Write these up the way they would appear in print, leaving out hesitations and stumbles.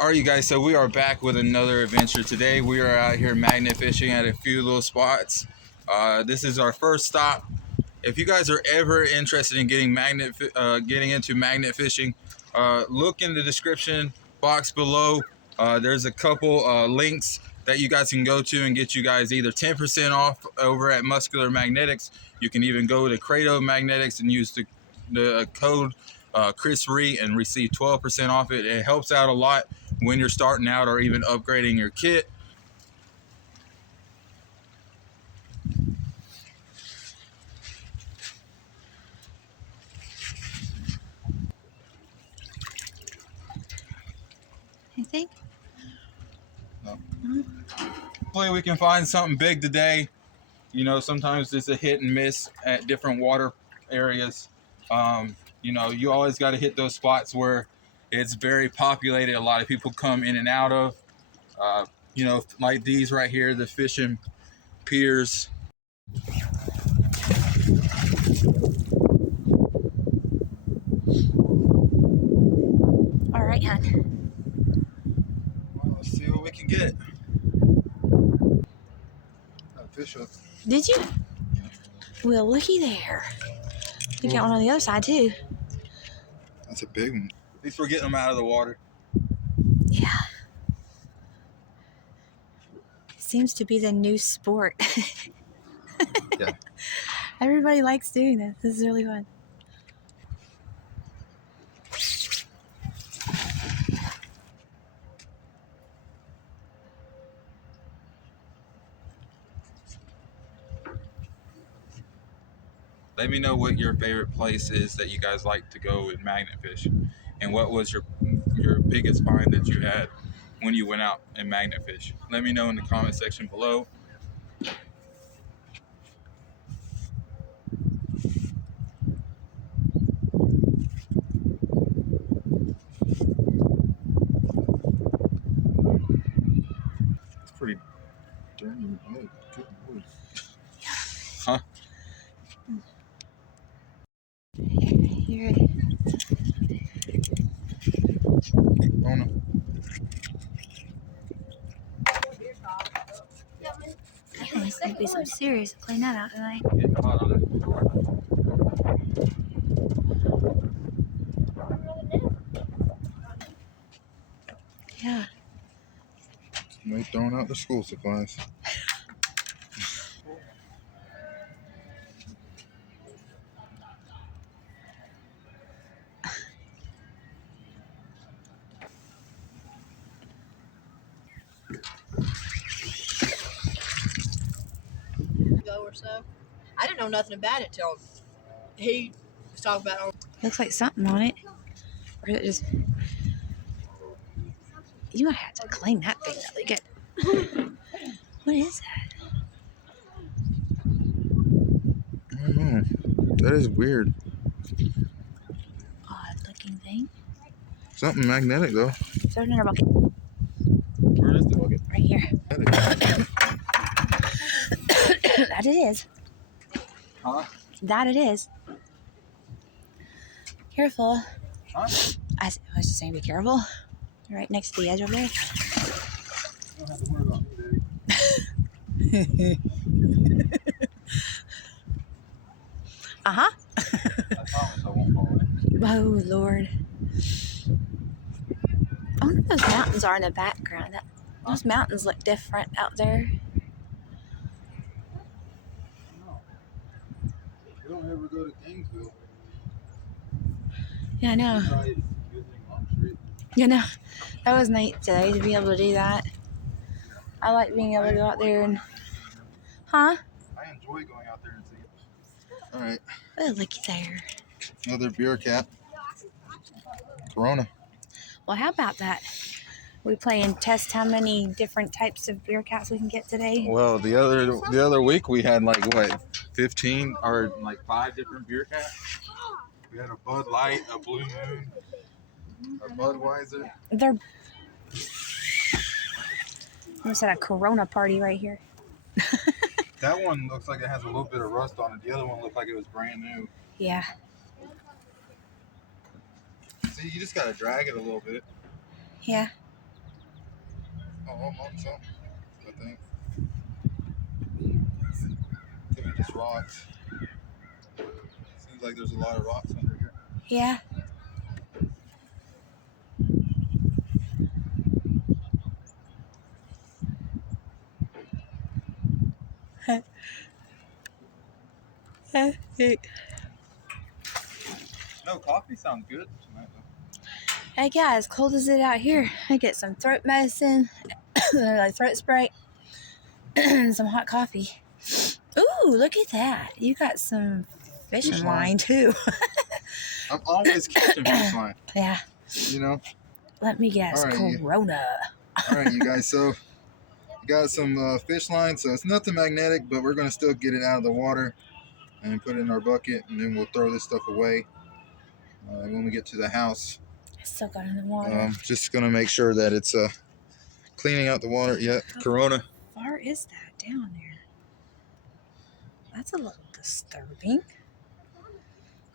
All right, you guys, so we are back with another adventure. Today we are out here magnet fishing at a few little spots. This is our first stop. If you guys are ever interested in getting into magnet fishing, look in the description box below. There's a couple links that you guys can go to and get you guys either 10% off over at Muscular Magnetics. You can even go to Credo Magnetics and use the code Chris Ree and receive 12% off it. It helps out a lot when you're starting out or even upgrading your kit. Anything? No. Hopefully we can find something big today. You know, sometimes it's a hit and miss at different water areas. You know, you always got to hit those spots where it's very populated. A lot of people come in and out of. You know, like these right here, the fishing piers. All right, hon. Well, let's see what we can get. Got a fish hook. Did you? Well, looky there. We got one on the other side, too. That's a big one. At least we're getting them out of the water. Yeah. Seems to be the new sport. Yeah. Everybody likes doing this. This is really fun. Let me know what your favorite place is that you guys like to go with magnet fish, and what was your biggest find that you had when you went out and magnet fish. Let me know in the comment section below. It's pretty darn big. Good Lord. Huh? You ready? Oh no. Yeah, there's going to be some serious clean that out tonight. Getting hot on it. Yeah. They throwing out the school supplies. Or so. I didn't know nothing about it till he was talking about it. Looks like something on it. Or is it just... You might have to clean that thing really good. What is that? I don't know. That is weird. Odd looking thing. Something magnetic though. Throw it in our bucket. Where is the bucket? Right here. That it is. Huh? That it is. Careful. Huh? I was just saying be careful. Right next to the edge over there. You don't have to worry about me, Daddy. Uh-huh. I promise I won't fall in. Oh, Lord. I wonder what those mountains are in the background. Those mountains look different out there. We don't ever go to Gainesville. Yeah, I know. You know, that was nice today to be able to do that. I like being able to go out there and... Huh? I enjoy going out there and seeing. All right. Oh, looky there. Another beer cap. Corona. Well, how about that? We play and test how many different types of beer caps we can get today. Well, the other week we had like what, 15 or like 5 different beer caps. We had a Bud Light, a Blue Moon, a Budweiser. They're... Almost at a Corona party right here. That one looks like it has a little bit of rust on it. The other one looked like it was brand new. Yeah. See, you just gotta drag it a little bit. Yeah. Oh, so I think. Could be just rocks. Seems like there's a lot of rocks under here. Yeah. No, coffee sounds good. Heck yeah, as cold as it out here. I get some throat medicine, like throat spray, and some hot coffee. Ooh, look at that. You got some fishing line too. I'm always catching fish line. Yeah. You know? Let me guess, Corona. All right, you guys. So, you got some fish line. So, it's nothing magnetic, but we're going to still get it out of the water and put it in our bucket. And then we'll throw this stuff away when we get to the house. It's still got in the water. Just going to make sure that it's cleaning out the water. Yeah, Corona. How far is that down there? That's a little disturbing.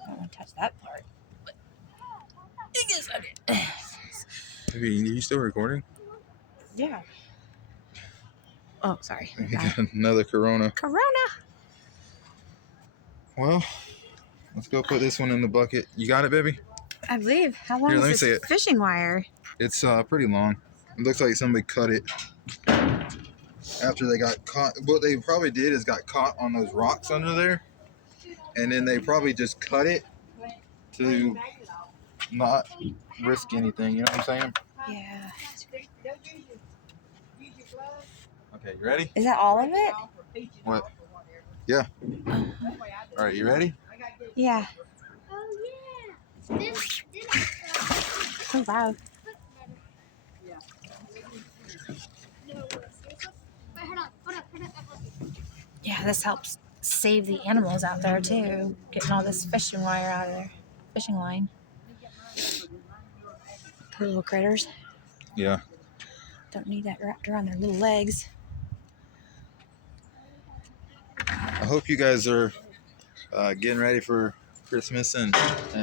I don't want to touch that part. But I guess I did. Are you still recording? Yeah. Oh, sorry. We got another Corona. Corona. Well, let's go put this one in the bucket. You got it, baby? I believe. How long Here, let me is see this it. fishing wire? It's pretty long. It looks like somebody cut it after they got caught. What they probably did is got caught on those rocks under there, and then they probably just cut it to not risk anything. You know what I'm saying? Yeah. Okay, you ready? Is that all of it? What? Yeah. All right, you ready? Yeah. Oh, wow. Yeah, this helps save the animals out there, too. Getting all this fishing wire out of there. Fishing line. Poor little critters. Yeah. Don't need that wrapped around their little legs. I hope you guys are getting ready for Christmas and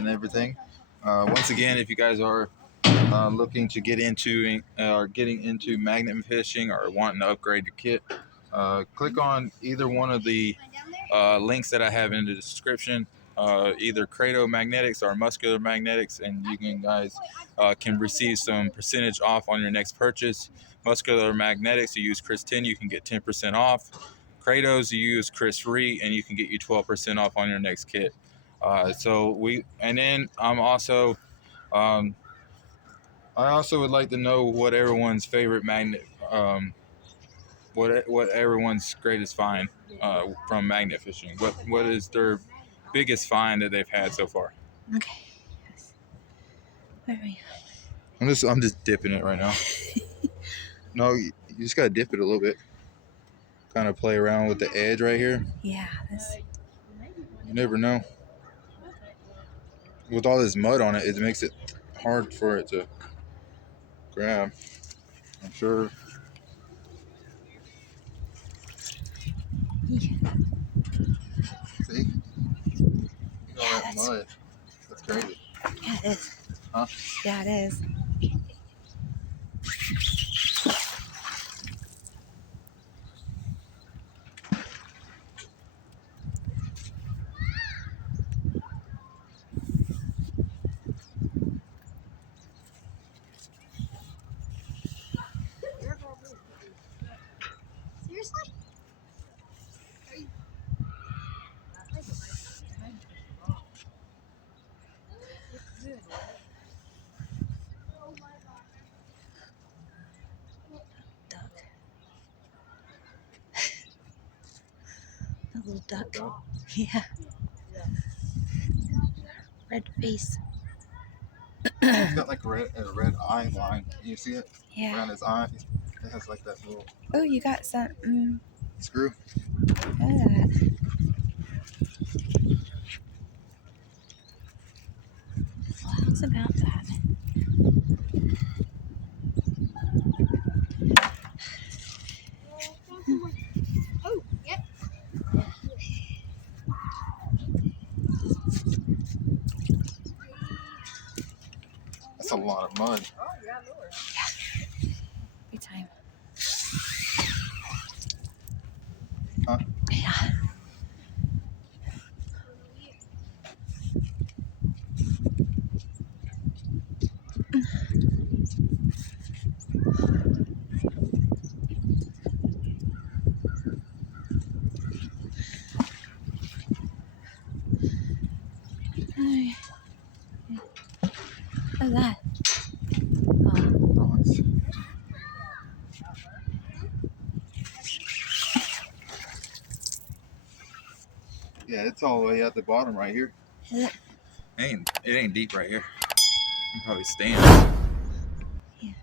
everything. Once again, if you guys are looking to get into or getting into magnet fishing or wanting to upgrade your kit, click on either one of the links that I have in the description, either Credo Magnetics or Muscular Magnetics, and you guys can receive some percentage off on your next purchase. Muscular Magnetics, you use Chris 10, you can get 10% off. Credos, you use Chris Free, and you can get you 12% off on your next kit. I'm also I also would like to know what everyone's favorite magnet, what everyone's greatest find from magnet fishing. What is their biggest find that they've had so far? Okay. Where are we? I'm just dipping it right now. No, you just gotta dip it a little bit. Kind of play around with the edge right here. Yeah. This. You never know. With all this mud on it, it makes it hard for it to grab. I'm sure. Yeah. See? Look at all that mud. That's crazy. Yeah, it is. Huh? Yeah, it is. Seriously? Duck. A little duck. Yeah. Red face. He's got like a red eye line. You see it? Yeah. Around his eye. It has like that little Oh, you got some. screw. Look at that. Well, how's about that? Oh, yep. That's a lot of mud. Oh, yeah, Lord. Big time. Yeah, it's all the way at the bottom right here. Is it? It ain't deep right here. You can probably stand.